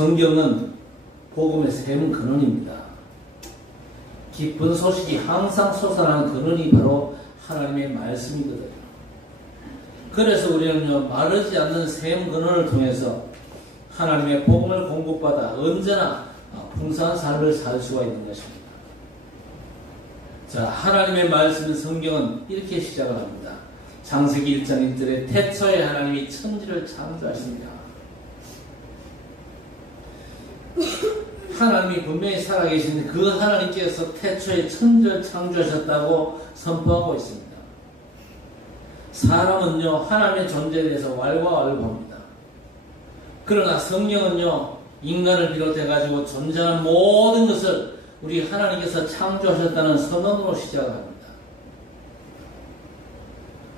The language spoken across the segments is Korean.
성경은 복음의 샘 근원입니다. 기쁜 소식이 항상 솟아나는 근원이 바로 하나님의 말씀이거든요. 그래서 우리는요, 마르지 않는 샘 근원을 통해서 하나님의 복음을 공급받아 언제나 풍성한 삶을 살 수가 있는 것입니다. 자, 하나님의 말씀 성경은 이렇게 시작을 합니다. 창세기 1장 1절에 태초에 하나님이 천지를 창조하십니다. 하나님이 분명히 살아계신 그 하나님께서 태초에 천지를 창조하셨다고 선포하고 있습니다. 사람은요, 하나님의 존재에 대해서 왈가왈부를 봅니다. 그러나 성경은요, 인간을 비롯해가지고 존재하는 모든 것을 우리 하나님께서 창조하셨다는 선언으로 시작을 합니다.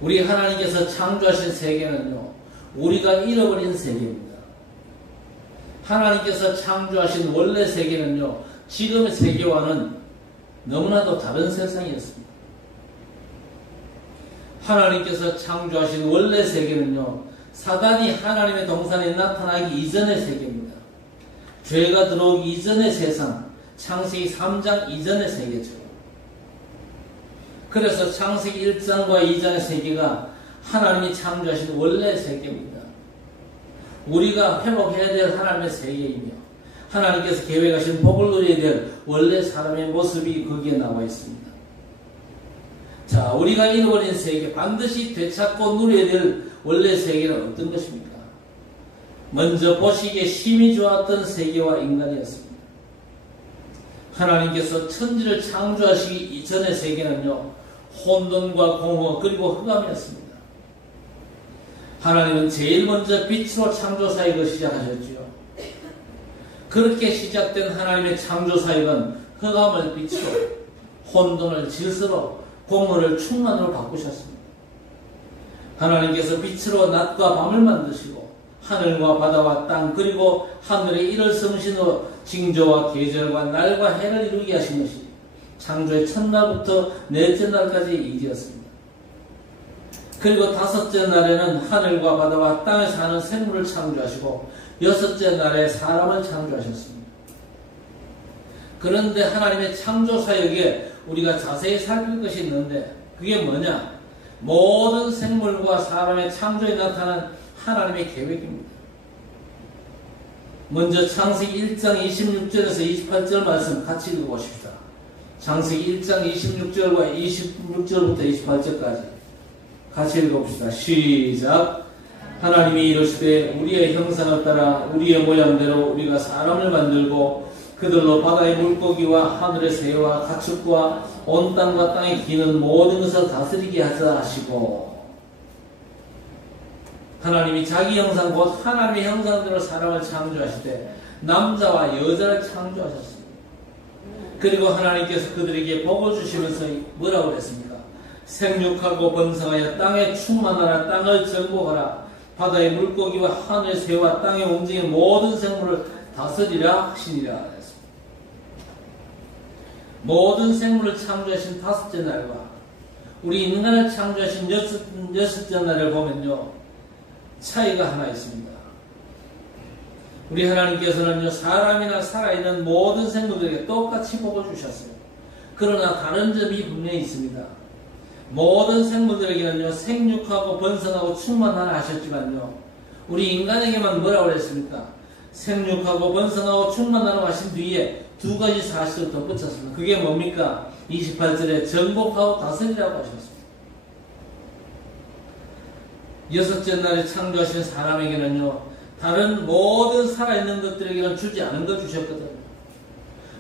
우리 하나님께서 창조하신 세계는요, 우리가 잃어버린 세계입니다. 하나님께서 창조하신 원래 세계는요, 지금의 세계와는 너무나도 다른 세상이었습니다. 하나님께서 창조하신 원래 세계는요, 사단이 하나님의 동산에 나타나기 이전의 세계입니다. 죄가 들어오기 이전의 세상, 창세기 3장 이전의 세계죠. 그래서 창세기 1장과 2장의 세계가 하나님이 창조하신 원래 세계입니다. 우리가 회복해야 될 하나님의 세계이며 하나님께서 계획하신 복을 누려야 될 원래 사람의 모습이 거기에 나와 있습니다. 자, 우리가 잃어버린 세계, 반드시 되찾고 누려야 될 원래 세계는 어떤 것입니까? 먼저 보시기에 심히 좋았던 세계와 인간이었습니다. 하나님께서 천지를 창조하시기 이전의 세계는요, 혼돈과 공허 그리고 흑암이었습니다. 하나님은 제일 먼저 빛으로 창조사역을 시작하셨지요. 그렇게 시작된 하나님의 창조사역은 흑암을 빛으로, 혼돈을 질서로, 공허를 충만으로 바꾸셨습니다. 하나님께서 빛으로 낮과 밤을 만드시고 하늘과 바다와 땅 그리고 하늘의 일월 성신으로 징조와 계절과 날과 해를 이루게 하신 것이 창조의 첫날부터 넷째 날까지 일이었습니다. 그리고 다섯째 날에는 하늘과 바다와 땅에 사는 생물을 창조하시고 여섯째 날에 사람을 창조하셨습니다. 그런데 하나님의 창조사역에 우리가 자세히 살필 것이 있는데 그게 뭐냐? 모든 생물과 사람의 창조에 나타난 하나님의 계획입니다. 먼저 창세기 1장 26절에서 28절 말씀 같이 읽어보십시다. 창세기 1장 26절과 26절부터 28절까지 같이 읽어봅시다. 시작. 하나님이 이르시되 우리의 형상을 따라 우리의 모양대로 우리가 사람을 만들고 그들로 바다의 물고기와 하늘의 새와 가축과 온 땅과 땅에 기는 모든 것을 다스리게 하자 하시고, 하나님이 자기 형상 곧 하나님의 형상대로 사람을 창조하시되 남자와 여자를 창조하셨습니다. 그리고 하나님께서 그들에게 복을 주시면서 뭐라고 그랬습니까? 생육하고 번성하여 땅에 충만하라, 땅을 정복하라, 바다의 물고기와 하늘의 새와 땅에 움직이는 모든 생물을 다스리라 하시니라 했습니다. 모든 생물을 창조하신 다섯째 날과 우리 인간을 창조하신 여섯째 날을 보면요, 차이가 하나 있습니다. 우리 하나님께서는요, 사람이나 살아있는 모든 생물들에게 똑같이 복을 주셨어요. 그러나 다른 점이 분명히 있습니다. 모든 생물들에게는요, 생육하고 번성하고 충만하라 하셨지만요, 우리 인간에게만 뭐라고 그랬습니까? 생육하고 번성하고 충만하라고 하신 뒤에 두 가지 사실을 덧붙였습니다. 그게 뭡니까? 28절에 정복하고 다스리라고 하셨습니다. 여섯째 날에 창조하신 사람에게는요, 다른 모든 살아있는 것들에게는 주지 않은 것 주셨거든요.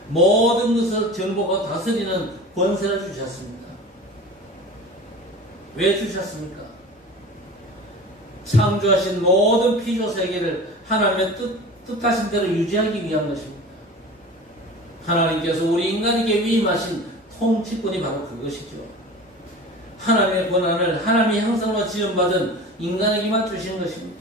모든 것을 정복하고 다스리는 권세를 주셨습니다. 왜 주셨습니까? 창조하신 모든 피조세계를 하나님의 뜻하신 대로 유지하기 위한 것입니다. 하나님께서 우리 인간에게 위임하신 통치권이 바로 그것이죠. 하나님의 권한을 하나님의 형상으로 지음받은 인간에게만 주신 것입니다.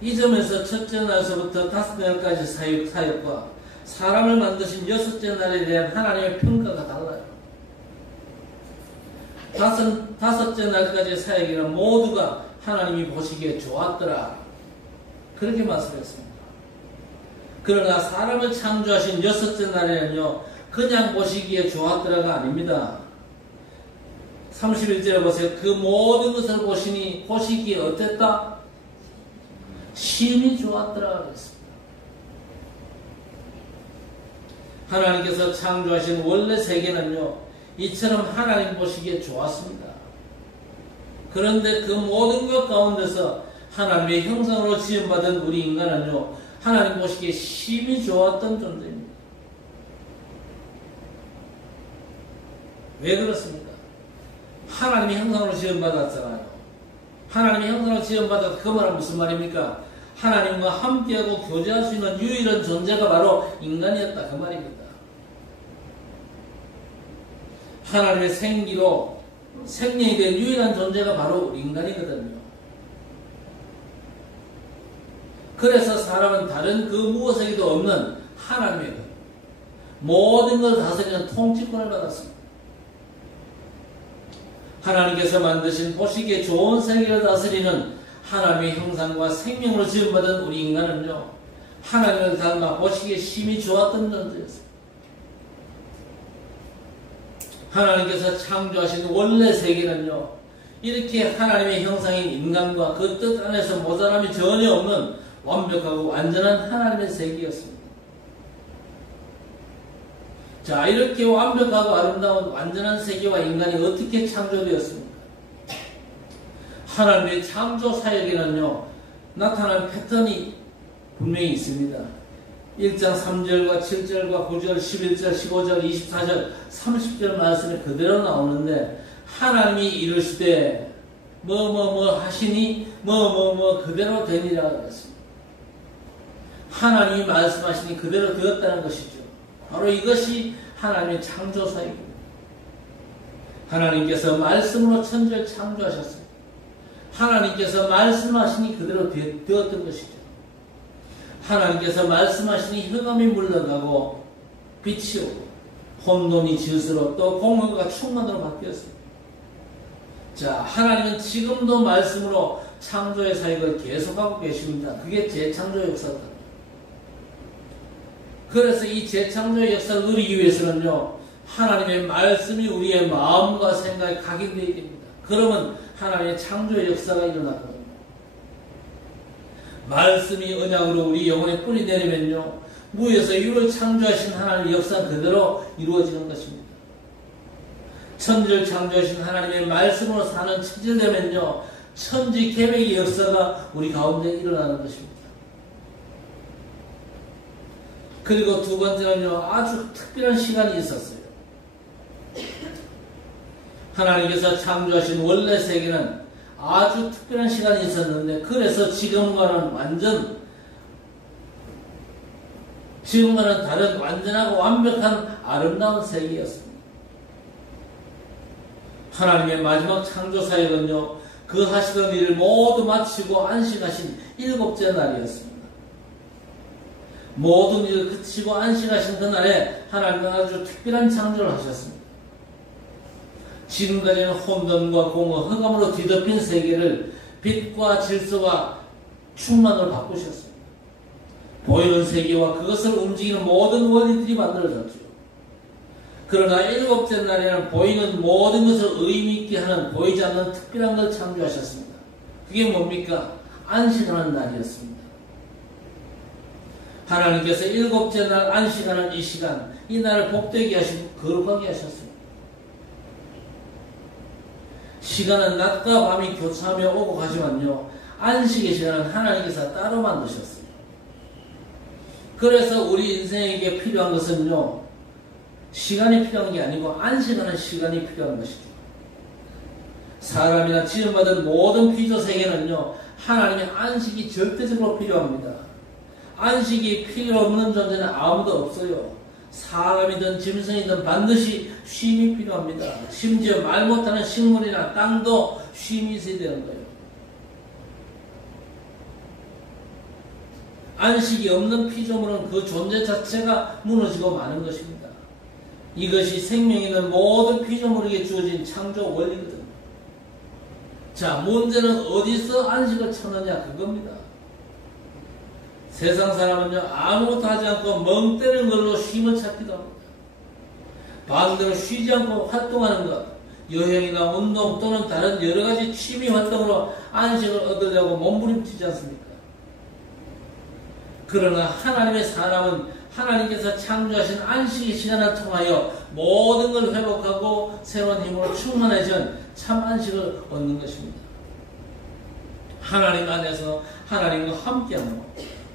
이 점에서 첫째 날서부터 다섯째 날까지 사역과 사람을 만드신 여섯째 날에 대한 하나님의 평가가 달라요. 다섯째 날까지의 사역에는 모두가 하나님이 보시기에 좋았더라. 그렇게 말씀했습니다. 그러나 사람을 창조하신 여섯째 날에는요, 그냥 보시기에 좋았더라가 아닙니다. 31절에 보세요. 그 모든 것을 보시기에 어땠다? 심히 좋았더라 그랬습니다. 하나님께서 창조하신 원래 세계는요, 이처럼 하나님 보시기에 좋았습니다. 그런데 그 모든 것 가운데서 하나님의 형상으로 지음받은 우리 인간은요, 하나님 보시기에 심히 좋았던 존재입니다. 왜 그렇습니까? 하나님의 형상으로 지음받았잖아요. 하나님의 형상으로 지음받았다. 그 말은 무슨 말입니까? 하나님과 함께하고 교제할 수 있는 유일한 존재가 바로 인간이었다. 그 말입니다. 하나님의 생기로 생명이 된 유일한 존재가 바로 인간이거든요. 그래서 사람은 다른 그 무엇에게도 없는 하나님의 모든 걸 다스리는 통치권을 받았습니다. 하나님께서 만드신 보시기에 좋은 세계를 다스리는 하나님의 형상과 생명으로 지음받은 우리 인간은요, 하나님을 닮아 보시기에 심히 좋았던 존재였습니다. 하나님께서 창조하신 원래 세계는요, 이렇게 하나님의 형상인 인간과 그 뜻 안에서 모자람이 전혀 없는 완벽하고 완전한 하나님의 세계였습니다. 자, 이렇게 완벽하고 아름다운 완전한 세계와 인간이 어떻게 창조되었습니까? 하나님의 창조 사역에는요, 나타난 패턴이 분명히 있습니다. 1장 3절과 7절과 9절, 11절, 15절, 24절, 30절 말씀이 그대로 나오는데, 하나님이 이르시되 뭐뭐뭐 하시니 뭐뭐뭐 그대로 되니라 그랬습니다. 하나님이 말씀하시니 그대로 되었다는 것이죠. 바로 이것이 하나님의 창조 사역입니다. 하나님께서 말씀으로 천지를 창조하셨습니다. 하나님께서 말씀하시니 그대로 되었던 것이죠. 하나님께서 말씀하시니 흑암이 물러가고 빛이 오고 혼돈이 질서로 또 공허가 충만으로 바뀌었습니다. 자, 하나님은 지금도 말씀으로 창조의 사역을 계속하고 계십니다. 그게 재창조 역사다. 그래서 이 재창조의 역사를 누리기 위해서는요, 하나님의 말씀이 우리의 마음과 생각에 각인되어야 됩니다. 그러면 하나님의 창조의 역사가 일어나거든요. 말씀이 언약으로 우리 영혼에 뿌리 내리면요, 무에서 유를 창조하신 하나님의 역사는 그대로 이루어지는 것입니다. 천지를 창조하신 하나님의 말씀으로 사는 천지를 되면요, 천지 계획의 역사가 우리 가운데 일어나는 것입니다. 그리고 두 번째는요, 아주 특별한 시간이 있었어요. 하나님께서 창조하신 원래 세계는 아주 특별한 시간이 있었는데, 그래서 지금과는 다른 완전하고 완벽한 아름다운 세계였습니다. 하나님의 마지막 창조 사역은요, 그 하시던 일을 모두 마치고 안식하신 일곱째 날이었습니다. 모든 일을 그치고 안식하신 그날에 하나님은 아주 특별한 창조를 하셨습니다. 지금까지는 혼돈과 공허, 흑암으로 뒤덮인 세계를 빛과 질서와 충만으로 바꾸셨습니다. 보이는 세계와 그것을 움직이는 모든 원리들이 만들어졌죠. 그러나 일곱째 날에는 보이는 모든 것을 의미 있게 하는 보이지 않는 특별한 걸 창조하셨습니다. 그게 뭡니까? 안식하는 날이었습니다. 하나님께서 일곱째 날 안식하는 이 시간, 이 날을 복되게 하시고 거룩하게 하셨습니다. 시간은 낮과 밤이 교차하며 오고 가지만요, 안식의 시간은 하나님께서 따로 만드셨어요. 그래서 우리 인생에게 필요한 것은요, 시간이 필요한 게 아니고 안식하는 시간이 필요한 것이죠. 사람이나 지음받은 모든 피조 세계는요, 하나님의 안식이 절대적으로 필요합니다. 안식이 필요 없는 존재는 아무도 없어요. 사람이든 짐승이든 반드시 쉼이 필요합니다. 심지어 말 못하는 식물이나 땅도 쉼이 있어야 되는 거예요. 안식이 없는 피조물은 그 존재 자체가 무너지고 마는 것입니다. 이것이 생명 있는 모든 피조물에게 주어진 창조 원리거든요. 자, 문제는 어디서 안식을 찾느냐 그겁니다. 세상 사람은요, 아무것도 하지 않고 멍 때리는 걸로 쉼을 찾기도 합니다. 반대로 쉬지 않고 활동하는 것, 여행이나 운동 또는 다른 여러 가지 취미 활동으로 안식을 얻으려고 몸부림치지 않습니까? 그러나 하나님의 사람은 하나님께서 창조하신 안식의 시간을 통하여 모든 걸 회복하고 새로운 힘으로 충만해진 참 안식을 얻는 것입니다. 하나님 안에서 하나님과 함께하고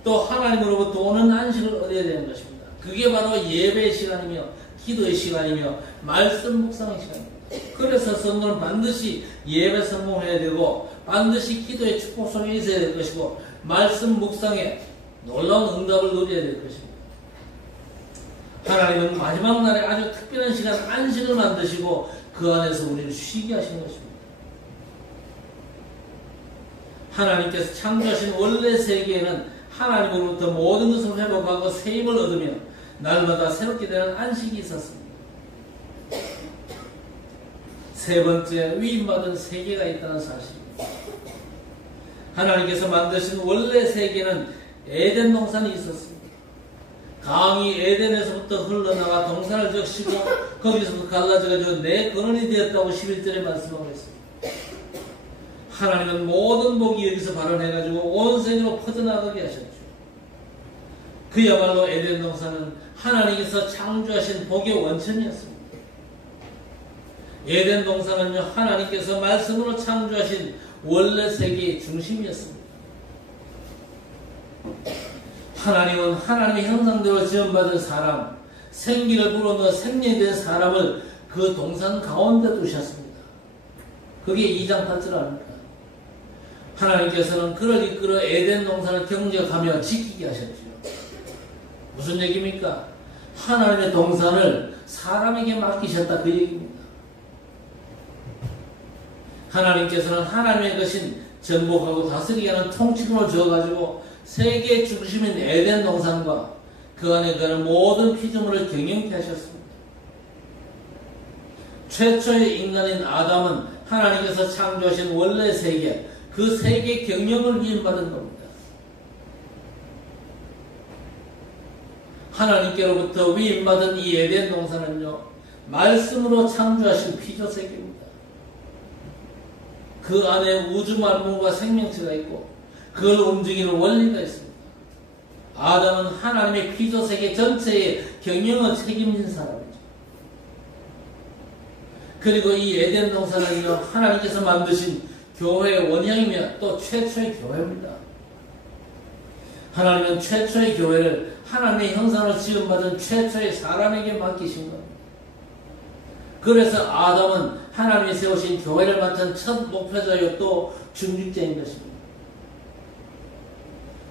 또 하나님으로부터 오는 안식을 얻어야 되는 것입니다. 그게 바로 예배의 시간이며 기도의 시간이며 말씀 묵상의 시간입니다. 그래서 성도는 반드시 예배 성공해야 되고 반드시 기도의 축복 속에 있어야 될 것이고 말씀 묵상에 놀라운 응답을 누려야 될 것입니다. 하나님은 마지막 날에 아주 특별한 시간 안식을 만드시고 그 안에서 우리를 쉬게 하시는 것입니다. 하나님께서 창조하신 원래 세계에는 하나님으로부터 모든 것을 회복하고 새 힘을 얻으며 날마다 새롭게 되는 안식이 있었습니다. 세 번째, 위임받은 세계가 있다는 사실입니다. 하나님께서 만드신 원래 세계는 에덴 동산이 있었습니다. 강이 에덴에서부터 흘러나와 동산을 적시고 거기서부터 갈라져가지고 네 근원이 되었다고 11절에 말씀하고 있습니다. 하나님은 모든 복이 여기서 발원해가지고 온 세계로 퍼져나가게 하셨죠. 그야말로 에덴 동산은 하나님께서 창조하신 복의 원천이었습니다. 에덴 동산은요, 하나님께서 말씀으로 창조하신 원래 세계의 중심이었습니다. 하나님은 하나님의 형상대로 지음받은 사람, 생기를 불어넣어 생명이 된 사람을 그 동산 가운데 두셨습니다. 그게 2장 8절 아닙니까? 하나님께서는 그를 이끌어 에덴 동산을 경작하며 지키게 하셨죠. 무슨 얘기입니까? 하나님의 동산을 사람에게 맡기셨다 그 얘기입니다. 하나님께서는 하나님의 것인 정복하고 다스리게 하는 통치권을 주어가지고 세계의 중심인 에덴 동산과 그 안에 거하는 모든 피조물을 경영케 하셨습니다. 최초의 인간인 아담은 하나님께서 창조하신 원래 세계, 그 세계 경영을 위임받은 겁니다. 하나님께로부터 위임받은 이 에덴 동산은요, 말씀으로 창조하신 피조세계입니다. 그 안에 우주 만물과 생명체가 있고 그걸 움직이는 원리가 있습니다. 아담은 하나님의 피조세계 전체의 경영을 책임진 사람이죠. 그리고 이 에덴 동산은요, 하나님께서 만드신 교회의 원형이며 또 최초의 교회입니다. 하나님은 최초의 교회를 하나님의 형상으로 지음받은 최초의 사람에게 맡기신 겁니다. 그래서 아담은 하나님이 세우신 교회를 맡은 첫 목표자요 또 중직자인 것입니다.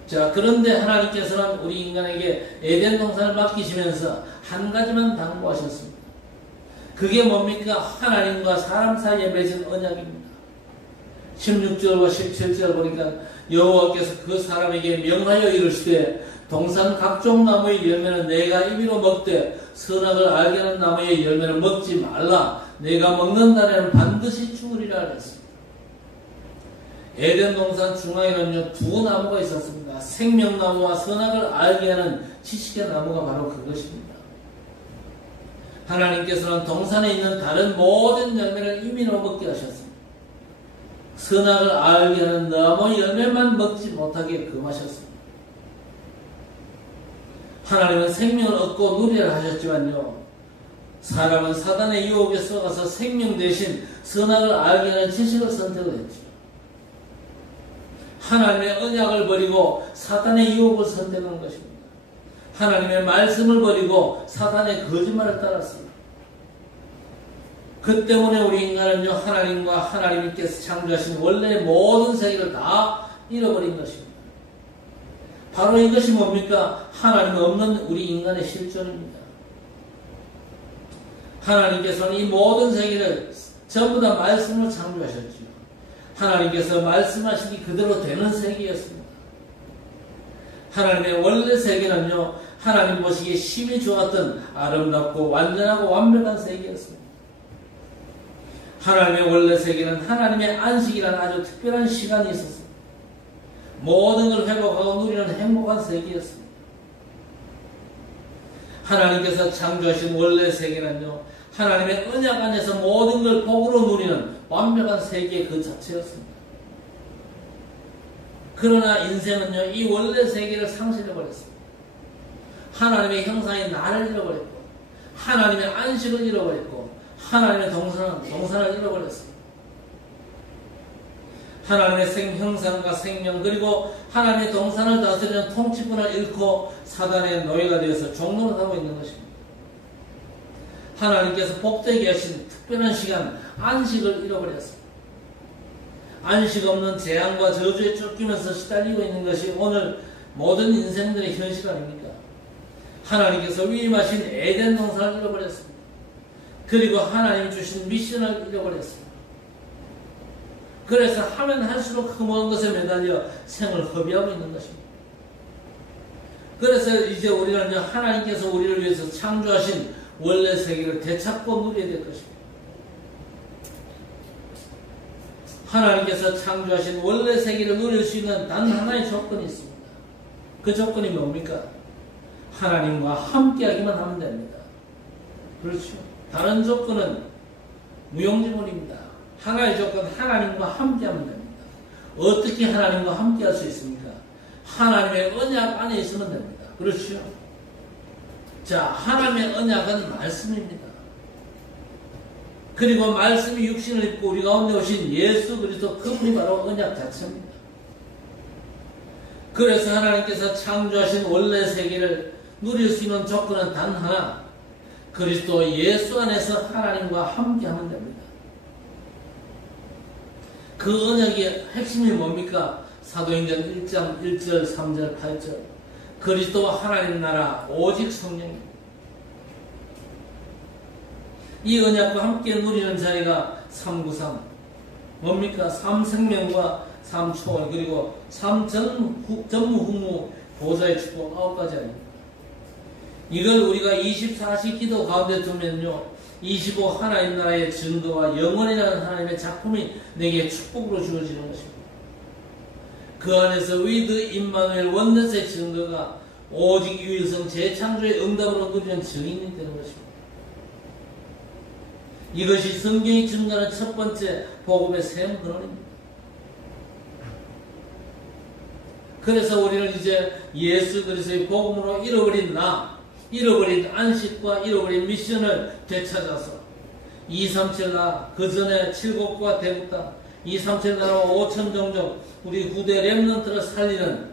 자, 그런데 하나님께서는 우리 인간에게 에덴 동산을 맡기시면서 한 가지만 당부하셨습니다. 그게 뭡니까? 하나님과 사람 사이에 맺은 언약입니다. 16절과 17절 보니까 여호와께서 그 사람에게 명하여 이르시되 동산 각종 나무의 열매는 내가 임의로 먹되 선악을 알게 하는 나무의 열매는 먹지 말라. 내가 먹는 날에는 반드시 죽으리라 그랬습니다. 에덴 동산 중앙에는요, 두 나무가 있었습니다. 생명나무와 선악을 알게 하는 지식의 나무가 바로 그것입니다. 하나님께서는 동산에 있는 다른 모든 열매를 임의로 먹게 하셨습니다. 선악을 알게 하는 나무 열매만 먹지 못하게 금하셨습니다. 하나님은 생명을 얻고 누리라 하셨지만요, 사람은 사단의 유혹에 쏘가서 생명 대신 선악을 알게 하는 지식을 선택을 했죠. 하나님의 언약을 버리고 사단의 유혹을 선택한 것입니다. 하나님의 말씀을 버리고 사단의 거짓말을 따랐습니다. 그 때문에 우리 인간은요, 하나님과 하나님께서 창조하신 원래 모든 세계를 다 잃어버린 것입니다. 바로 이것이 뭡니까? 하나님 없는 우리 인간의 실존입니다. 하나님께서는 이 모든 세계를 전부 다 말씀으로 창조하셨죠. 하나님께서 말씀하시기 그대로 되는 세계였습니다. 하나님의 원래 세계는요, 하나님 보시기에 심히 좋았던 아름답고 완전하고 완벽한 세계였습니다. 하나님의 원래 세계는 하나님의 안식이라는 아주 특별한 시간이 있었습니다. 모든 걸 회복하고 누리는 행복한 세계였습니다. 하나님께서 창조하신 원래 세계는요, 하나님의 언약 안에서 모든 걸 복으로 누리는 완벽한 세계 그 자체였습니다. 그러나 인생은요, 이 원래 세계를 상실해버렸습니다. 하나님의 형상인 나를 잃어버렸고, 하나님의 안식을 잃어버렸고, 하나님의 동산을 잃어버렸습니다. 하나님의 형상과 생명, 그리고 하나님의 동산을 다스리는 통치권을 잃고 사단의 노예가 되어서 종노릇하고 있는 것입니다. 하나님께서 복되게 하신 특별한 시간, 안식을 잃어버렸습니다. 안식 없는 재앙과 저주에 쫓기면서 시달리고 있는 것이 오늘 모든 인생들의 현실 아닙니까? 하나님께서 위임하신 에덴 동산을 잃어버렸습니다. 그리고 하나님이 주신 미션을 잃어버렸습니다. 그래서 하면 할수록 흠모한 것에 매달려 생을 허비하고 있는 것입니다. 그래서 이제 우리는 하나님께서 우리를 위해서 창조하신 원래 세계를 되찾고 누려야 될 것입니다. 하나님께서 창조하신 원래 세계를 누릴 수 있는 단 하나의 조건이 있습니다. 그 조건이 뭡니까? 하나님과 함께하기만 하면 됩니다. 그렇죠. 다른 조건은 무용지물입니다. 하나의 조건, 하나님과 함께하면 됩니다. 어떻게 하나님과 함께할 수 있습니까? 하나님의 언약 안에 있으면 됩니다. 그렇죠. 자, 하나님의 언약은 말씀입니다. 그리고 말씀이 육신을 입고 우리 가운데 오신 예수 그리스도 그분이 바로 언약 자체입니다. 그래서 하나님께서 창조하신 원래 세계를 누릴 수 있는 조건은 단 하나, 그리스도 예수 안에서 하나님과 함께하면 됩니다. 그 언약의 핵심이 뭡니까? 사도행전 1장 1절 3절 8절 그리스도와 하나님 나라 오직 성령입니다. 이 언약과 함께 누리는 자리가 393 뭡니까? 3생명과 3초월 그리고 3전무후무 보좌의 축복 9가지 아닙니다. 이걸 우리가 24시 기도 가운데 두면요, 25 하나님 나라의 증거와 영원이라는 하나님의 작품이 내게 축복으로 주어지는 것입니다. 그 안에서 위드 임마누엘 원네스의 증거가 오직 유일성 재창조의 응답으로 누리는 증인이 되는 것입니다. 이것이 성경이 증거하는 첫 번째 복음의 샘 근원입니다. 그래서 우리는 이제 예수 그리스도의 복음으로 잃어버린 안식과 잃어버린 미션을 되찾아서 237 나라, 그 전에 7국과 대국 땅, 237 나라와 5천 종족, 우리 후대 렘넌트를 살리는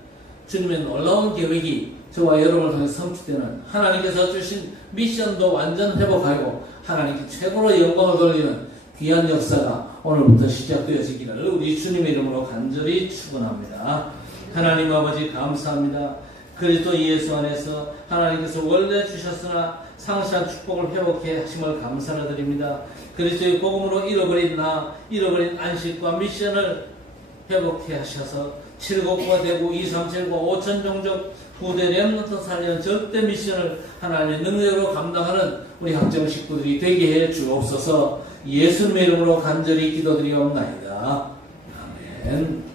주님의 놀라운 계획이 저와 여러분을 통해 성취되는, 하나님께서 주신 미션도 완전 회복하고 하나님께 최고로 영광을 돌리는 귀한 역사가 오늘부터 시작되어지기를 우리 주님의 이름으로 간절히 축원합니다. 하나님 아버지 감사합니다. 그리스도 예수 안에서 하나님께서 원래 주셨으나 상시한 축복을 회복해 하심을 감사를 드립니다. 그리스도의 복음으로 잃어버린 안식과 미션을 회복해 하셔서 7국과 대국 237과 5천 종족 후대 렘넌트 살리는 절대 미션을 하나님의 능력으로 감당하는 우리 학정 식구들이 되게 해 주옵소서. 예수님의 이름으로 간절히 기도드리옵나이다. 아멘.